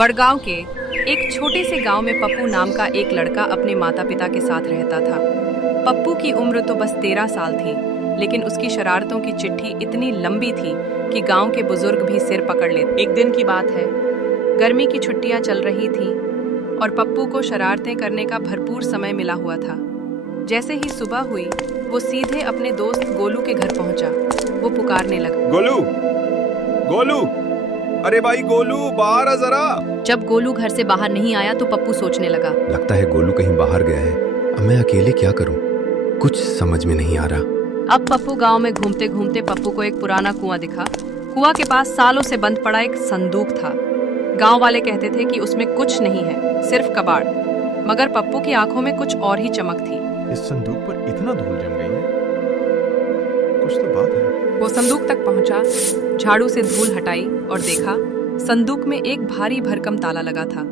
बड़गांव के एक छोटे से गांव में पप्पू नाम का एक लड़का अपने माता पिता के साथ रहता था। पप्पू की उम्र तो बस 13 साल थी, लेकिन उसकी शरारतों की चिट्ठी इतनी लंबी थी कि गांव के बुजुर्ग भी सिर पकड़ लेते। एक दिन की बात है, गर्मी की छुट्टियां चल रही थी और पप्पू को शरारतें करने का भरपूर समय मिला हुआ था। जैसे ही सुबह हुई, वो सीधे अपने दोस्त गोलू के घर पहुंचा। वो पुकारने लगा, गोलू, गोलू, अरे भाई गोलू, बाहर आ जरा। जब गोलू घर से बाहर नहीं आया तो पप्पू सोचने लगा, लगता है गोलू कहीं बाहर गया है। अब मैं अकेले क्या करूं? कुछ समझ में नहीं आ रहा। अब पप्पू गांव में घूमते घूमते पप्पू को एक पुराना कुआं दिखा। कुआं के पास सालों से बंद पड़ा एक संदूक था। गांव वाले कहते थे कि उसमें कुछ नहीं है, सिर्फ कबाड़। मगर पप्पू की आंखों में कुछ और ही चमक थी। इस संदूक पर इतना धूल जम गई है, कुछ तो बात है। वो संदूक तक पहुंचा, झाड़ू से धूल हटाई और देखा संदूक में एक भारी भरकम ताला लगा था।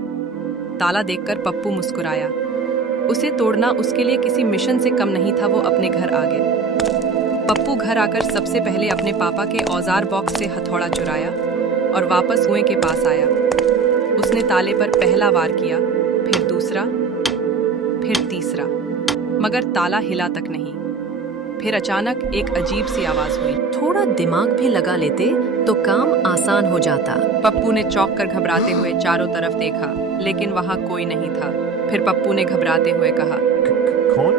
ताला देखकर पप्पू मुस्कुराया। उसे तोड़ना उसके लिए किसी मिशन से कम नहीं था। वो अपने घर आ गया। पप्पू घर आकर सबसे पहले अपने पापा के औजार बॉक्स से हथौड़ा चुराया और वापस कुएं के पास आया। उसने ताले पर पहला वार किया, फिर दूसरा, फिर तीसरा, मगर ताला हिला तक नहीं। फिर अचानक एक अजीब सी आवाज हुई। थोड़ा दिमाग भी लगा लेते तो काम आसान हो जाता। पप्पू ने चौंक कर घबराते हुए चारों तरफ देखा, लेकिन वहां कोई नहीं था। फिर पप्पू ने घबराते हुए कहा, कौन?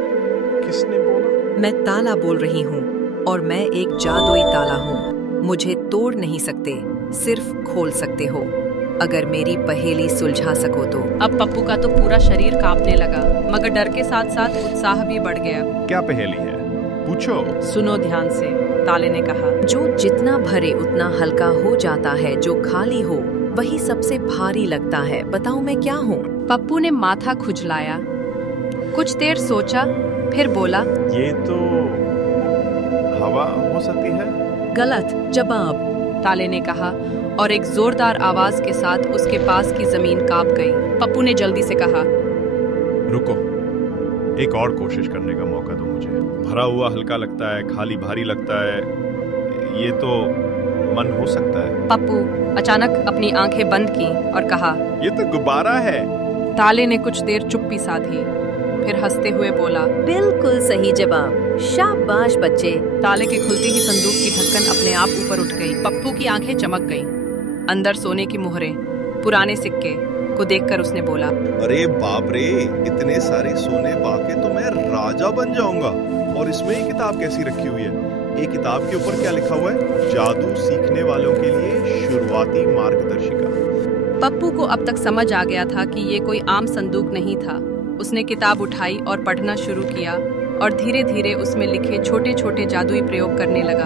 किसने बोला? मैं ताला बोल रही हूँ और मैं एक जादुई ताला हूँ। मुझे तोड़ नहीं सकते, सिर्फ खोल सकते हो। अगर मेरी पहेली सुलझा सको तो। अब पप्पू का तो पूरा शरीर कांपने लगा, मगर डर के साथ साथ उत्साह भी बढ़ गया। क्या पहेली है? पूछो। सुनो ध्यान से, ताले ने कहा। जो जितना भरे उतना हल्का हो जाता है, जो खाली हो वही सबसे भारी लगता है। बताओ मैं क्या हूँ? पप्पू ने माथा खुजलाया, कुछ देर सोचा, फिर बोला, ये तो हवा हो सकती है। गलत जवाब। ताले ने कहा और एक जोरदार आवाज के साथ उसके पास की जमीन कांप गई। पप्पू ने जल्दी से कहा, रुको, एक और कोशिश करने का मौका दो मुझे। भरा हुआ हल्का लगता है, खाली भारी लगता है। ये तो मन हो सकता है। पप्पू अचानक अपनी आंखें बंद की और कहा, ये तो गुब्बारा है। ताले ने कुछ देर चुप्पी साधी, फिर हंसते हुए बोला, बिल्कुल सही जवाब। शाबाश बच्चे। ताले के खुलते ही संदूक की ढक्कन अपने आप ऊपर उठ गई। पप्पू की आंखें चमक गईं। अंदर सोने की मुहरें, पुराने सिक्के को देखकर उसने बोला, अरे बाप रे, इतने सारे सोने पाके तो मैं राजा बन जाऊंगा। और इसमें ये किताब कैसी रखी हुई है? ये किताब के ऊपर क्या लिखा हुआ है? जादू सीखने वालों के लिए शुरुआती मार्गदर्शिका। पप्पू को अब तक समझ आ गया था कि ये कोई आम संदूक नहीं था। उसने किताब उठाई और पढ़ना शुरू किया और धीरे धीरे उसमें लिखे छोटे छोटे जादुई प्रयोग करने लगा।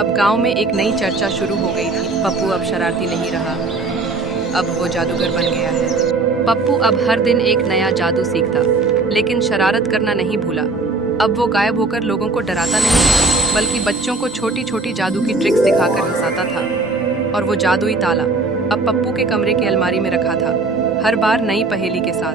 अब गांव में एक नई चर्चा शुरू हो गई थी। पप्पू अब शरारती नहीं रहा, अब वो जादूगर बन गया है। पप्पू अब हर दिन एक नया जादू सीखता, लेकिन शरारत करना नहीं भूला। अब वो गायब होकर लोगों को डराता नहीं, बल्कि बच्चों को छोटी छोटी जादू की ट्रिक्स दिखाकर हंसाता था। और वो जादुई ताला अब पप्पू के कमरे की अलमारी में रखा था, हर बार नई पहेली के साथ।